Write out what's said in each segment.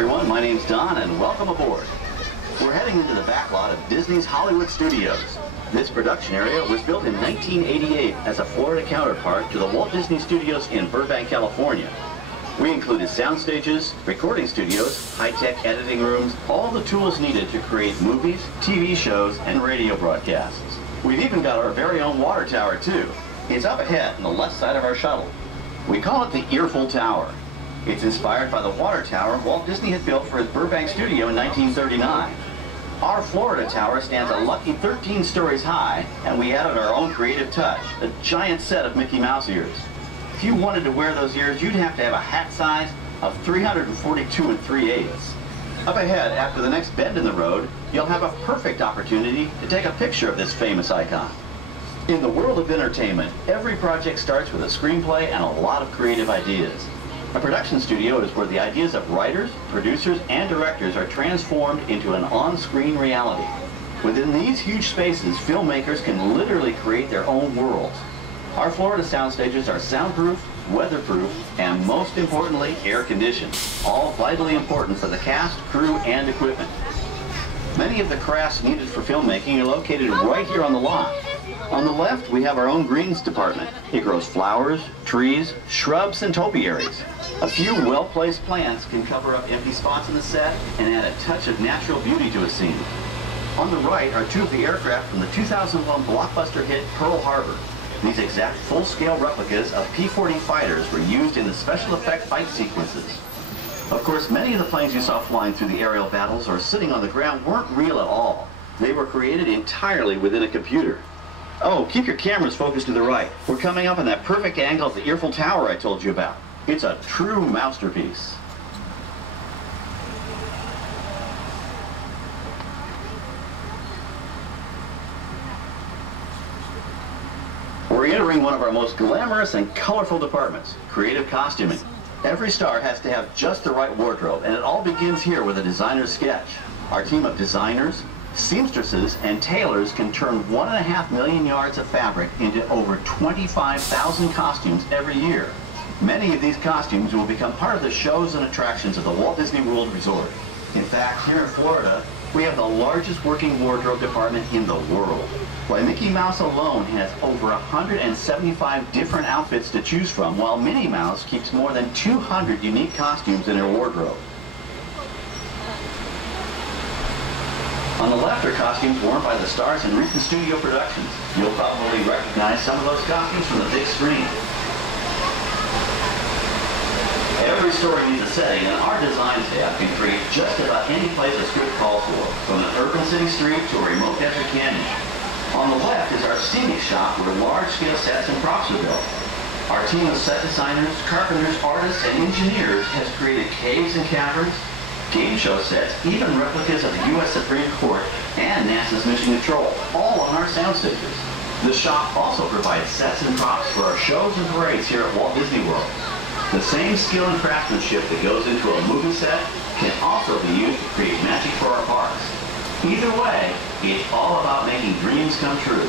everyone, my name's Don and welcome aboard. We're heading into the backlot of Disney's Hollywood Studios. This production area was built in 1988 as a Florida counterpart to the Walt Disney Studios in Burbank, California. We included sound stages, recording studios, high-tech editing rooms, all the tools needed to create movies, TV shows, and radio broadcasts. We've even got our very own water tower too. It's up ahead on the left side of our shuttle. We call it the Earful Tower. It's inspired by the water tower Walt Disney had built for his Burbank studio in 1939. Our Florida tower stands a lucky 13 stories high, and we added our own creative touch, a giant set of Mickey Mouse ears. If you wanted to wear those ears, you'd have to have a hat size of 342 3/8. Up ahead, after the next bend in the road, you'll have a perfect opportunity to take a picture of this famous icon. In the world of entertainment, every project starts with a screenplay and a lot of creative ideas. A production studio is where the ideas of writers, producers, and directors are transformed into an on-screen reality. Within these huge spaces, filmmakers can literally create their own worlds. Our Florida sound stages are soundproof, weatherproof, and most importantly, air-conditioned, all vitally important for the cast, crew, and equipment. Many of the crafts needed for filmmaking are located right here on the lot. On the left, we have our own greens department. It grows flowers, trees, shrubs, and topiaries. A few well-placed plants can cover up empty spots in the set and add a touch of natural beauty to a scene. On the right are two of the aircraft from the 2001 blockbuster hit Pearl Harbor. These exact full-scale replicas of P-40 fighters were used in the special effect fight sequences. Of course, many of the planes you saw flying through the aerial battles or sitting on the ground weren't real at all. They were created entirely within a computer. Oh, keep your cameras focused to the right. We're coming up on that perfect angle of the Earful Tower I told you about. It's a true masterpiece. We're entering one of our most glamorous and colorful departments, creative costuming. Every star has to have just the right wardrobe, and it all begins here with a designer's sketch. Our team of designers, seamstresses, and tailors can turn 1.5 million yards of fabric into over 25,000 costumes every year. Many of these costumes will become part of the shows and attractions of the Walt Disney World Resort. In fact, here in Florida, we have the largest working wardrobe department in the world. Why, Mickey Mouse alone has over 175 different outfits to choose from, while Minnie Mouse keeps more than 200 unique costumes in her wardrobe. On the left are costumes worn by the stars in recent studio productions. You'll probably recognize some of those costumes from the big screen. Every story needs a setting, and our design staff can create just about any place a script calls for, from an urban city street to a remote desert canyon. On the left is our scenic shop where large-scale sets and props are built. Our team of set designers, carpenters, artists, and engineers has created caves and caverns, game show sets, even replicas of the U.S. Supreme Court and NASA's Mission Control, all on our sound stages. The shop also provides sets and props for our shows and parades here at Walt Disney World. The same skill and craftsmanship that goes into a movie set can also be used to create magic for our parks. Either way, it's all about making dreams come true.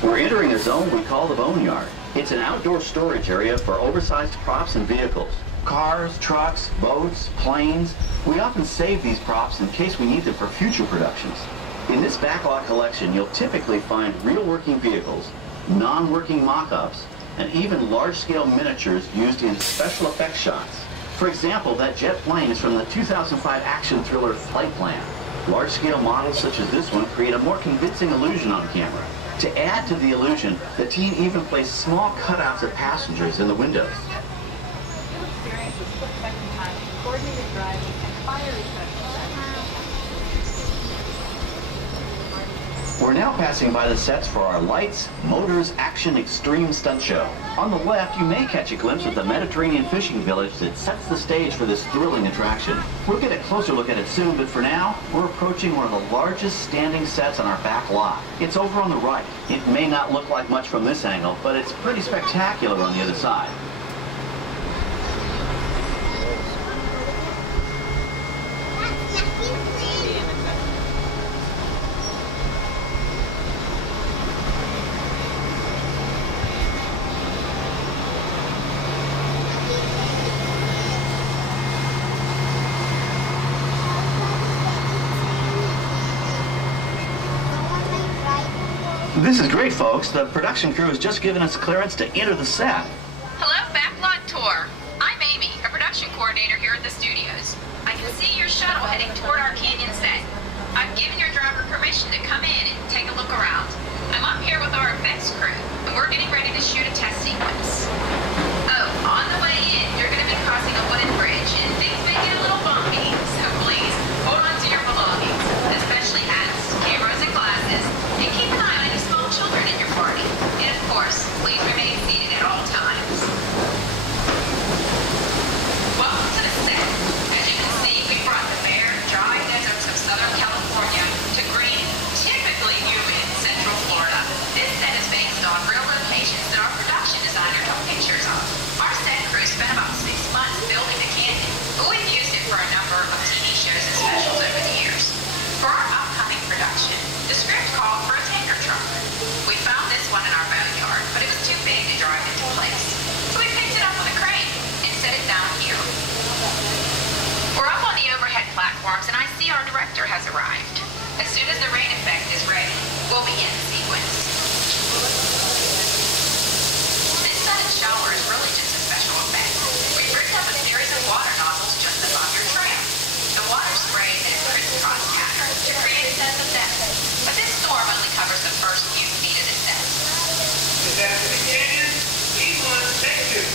We're entering a zone we call the boneyard. It's an outdoor storage area for oversized props and vehicles. Cars, trucks, boats, planes. We often save these props in case we need them for future productions. In this backlot collection, you'll typically find real working vehicles, non-working mock-ups, and even large-scale miniatures used in special effects shots. For example, that jet plane is from the 2005 action thriller Flight Plan. Large-scale models such as this one create a more convincing illusion on camera. To add to the illusion, the team even placed small cutouts of passengers in the windows. Experience with split-second time, coordinated driving, and fiery special effects. We're now passing by the sets for our Lights, Motors, Action Extreme Stunt Show. On the left, you may catch a glimpse of the Mediterranean fishing village that sets the stage for this thrilling attraction. We'll get a closer look at it soon, but for now, we're approaching one of the largest standing sets on our back lot. It's over on the right. It may not look like much from this angle, but it's pretty spectacular on the other side. This is great, folks. The production crew has just given us clearance to enter the set. Hello, Backlot Tour. I'm Amy, a production coordinator here at the studios. I can see your shuttle heading toward our canyon set. I've given your driver permission to come in and take a look around. I'm up here with our effects crew, and we're getting ready to shoot a test sequence. Oh, on the way in, you're going to be crossing a wooden bridge, and things may get a little bumpy, so please, hold on to your belongings, especially hats, cameras, and glasses, and keep an eye on any small children in your party. And of course, please remain seated at all times. Welcome to the set. As you can see, we brought the bare, dry deserts of Southern California to green, typically humid Central Florida. This set is based on real locations that our production designer took pictures of. Our set crew spent about 6 months building the canyon, but we've used it for a number of TV shows and specials over the years. For our upcoming production, the script called for a tanker truck. We found this one in our boneyard, but it was too big to drive into place. So we picked it up with a crane and set it down here. We're up on the overhead platforms, and I see our director has arrived. As soon as the rain effect is ready, we'll begin the sequence. This sudden shower is really just a special effect. We rigged up a series of water nozzles just above your tram. The water sprays in a crisscross pattern to create a sense of depth, but this storm only covers the first few feet of the set. That's the canyon. E1, thank you.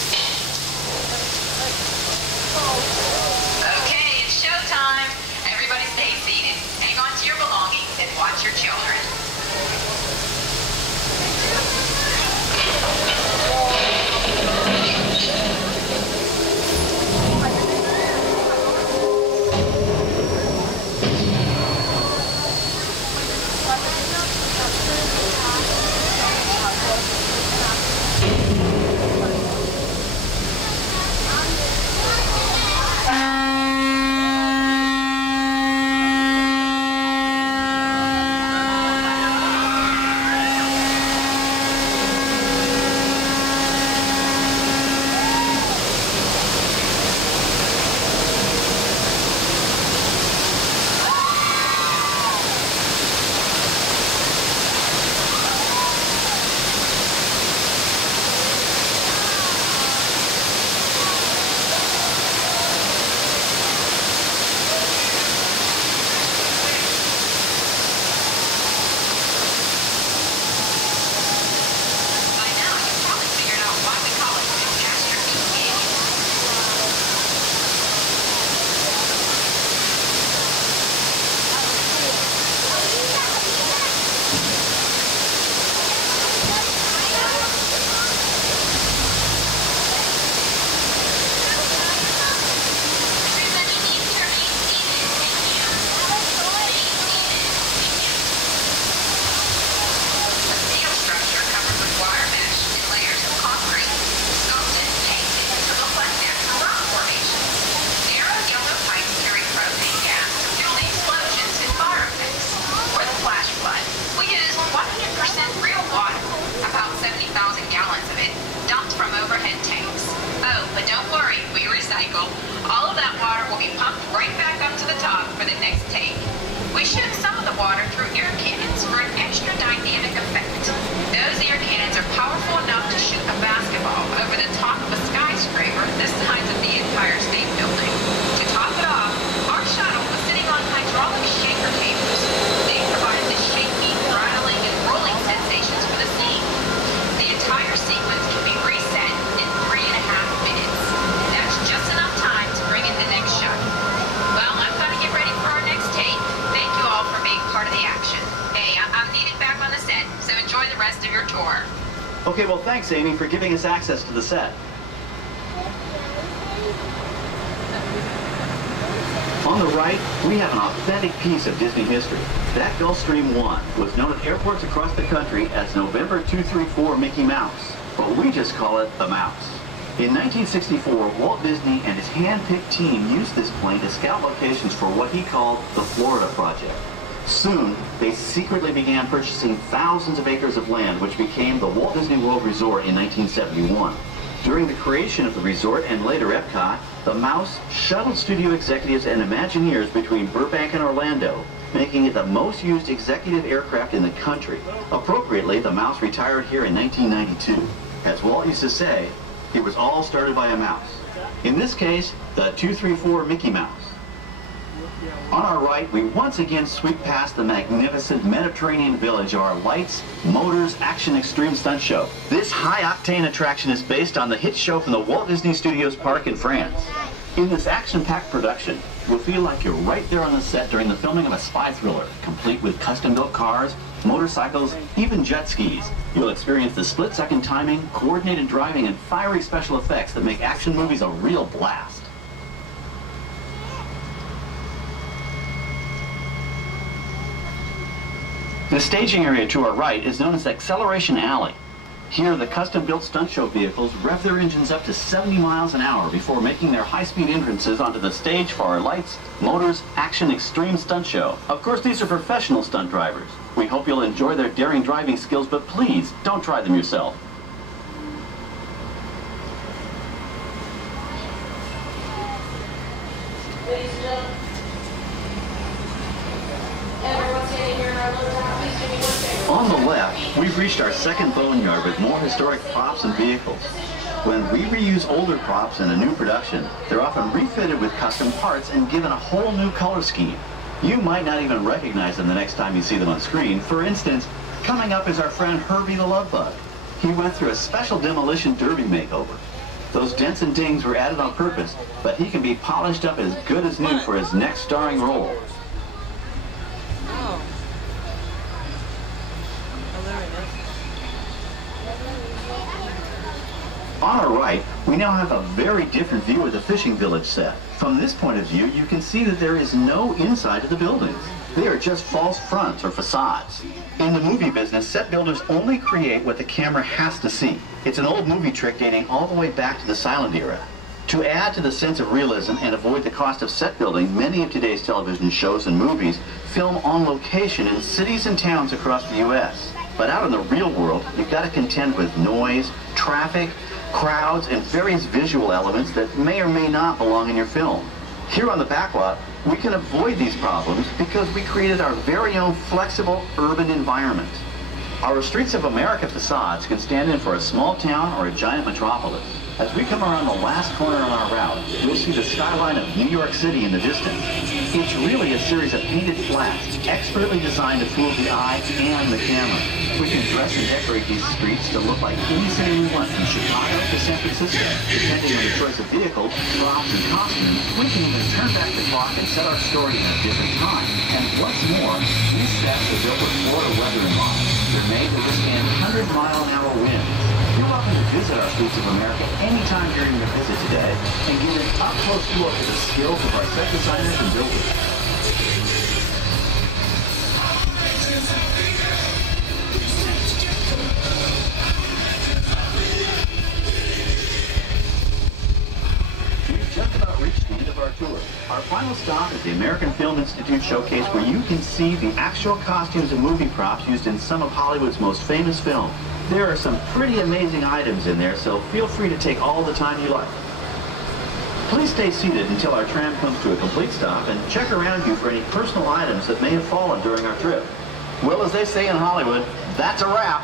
Okay, it's showtime. Everybody stay seated. Hang on to your belongings and watch your children. All of that water will be pumped right back up to the top for the next take. We shoot some of the water through air cannons for an extra dynamic effect. Those air cannons are powerful enough to shoot a basketball over the top of a skyscraper the size of the Empire State Building. To top it off, our shuttle was sitting on hydraulic shaker cables. They provided the shaking, rattling, and rolling sensations for the scene. The entire sequence can be reset in 3.5 minutes. That's just enough time to bring in the next shuttle. Well, I've got to get ready for our next take. Thank you all for being part of the action. Hey, I'm needed back enjoy the rest of your tour. Okay, well, thanks, Amy, for giving us access to the set. On the right, we have an authentic piece of Disney history. That Gulfstream 1 was known at airports across the country as November 234 Mickey Mouse, but we just call it the Mouse. In 1964, Walt Disney and his hand-picked team used this plane to scout locations for what he called the Florida Project. Soon, they secretly began purchasing thousands of acres of land, which became the Walt Disney World Resort in 1971. During the creation of the resort and later Epcot, the Mouse shuttled studio executives and Imagineers between Burbank and Orlando, making it the most used executive aircraft in the country. Appropriately, the Mouse retired here in 1992. As Walt used to say, it was all started by a mouse. In this case, the 234 Mickey Mouse. On our right, we once again sweep past the magnificent Mediterranean village of our lights, motors, action extreme stunt show. This high-octane attraction is based on the hit show from the Walt Disney Studios Park in France. In this action-packed production, you'll feel like you're right there on the set during the filming of a spy thriller, complete with custom-built cars, motorcycles, even jet skis. You'll experience the split-second timing, coordinated driving, and fiery special effects that make action movies a real blast. The staging area to our right is known as Acceleration Alley. Here, the custom-built stunt show vehicles rev their engines up to 70 miles an hour before making their high-speed entrances onto the stage for our lights, motors, action extreme stunt show. Of course, these are professional stunt drivers. We hope you'll enjoy their daring driving skills, but please, don't try them yourself. Ladies and gentlemen, everyone standing here in our little town, please give me one second. On the left, we've reached our second boneyard with more historic props and vehicles. When we reuse older props in a new production, they're often refitted with custom parts and given a whole new color scheme. You might not even recognize them the next time you see them on screen. For instance, coming up is our friend Herbie the Love Bug. He went through a special demolition derby makeover. Those dents and dings were added on purpose, but he can be polished up as good as new for his next starring role. Oh. On our right, we now have a very different view of the fishing village set. From this point of view, you can see that there is no inside to the buildings. They are just false fronts or facades. In the movie business, set builders only create what the camera has to see. It's an old movie trick dating all the way back to the silent era. To add to the sense of realism and avoid the cost of set building, many of today's television shows and movies film on location in cities and towns across the U.S. But out in the real world, you've got to contend with noise, traffic, crowds, and various visual elements that may or may not belong in your film. Here on the backlot, we can avoid these problems because we created our very own flexible urban environment. Our Streets of America facades can stand in for a small town or a giant metropolis. As we come around the last corner on our route, we'll see the skyline of New York City in the distance. It's really a series of painted flats, expertly designed to fool the eye and the camera. We can dress and decorate these streets to look like any city we want, from Chicago to San Francisco. Depending on the choice of vehicles, props, and costumes, we can even turn back the clock and set our story in a different time. And what's more, these sets are built with Florida weather in mind. They're made to withstand 100-mile-an-hour winds. You're welcome to visit our Streets of America anytime during your visit today and get an up-close look at the skills of our set designers and builders. We've just about reached the end of our tour. Our final stop is the American Film Institute Showcase, where you can see the actual costumes and movie props used in some of Hollywood's most famous films. There are some pretty amazing items in there, so feel free to take all the time you like. Please stay seated until our tram comes to a complete stop and check around you for any personal items that may have fallen during our trip. Well, as they say in Hollywood, that's a wrap.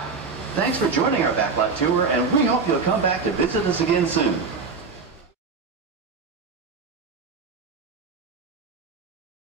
Thanks for joining our backlot tour, and we hope you'll come back to visit us again soon.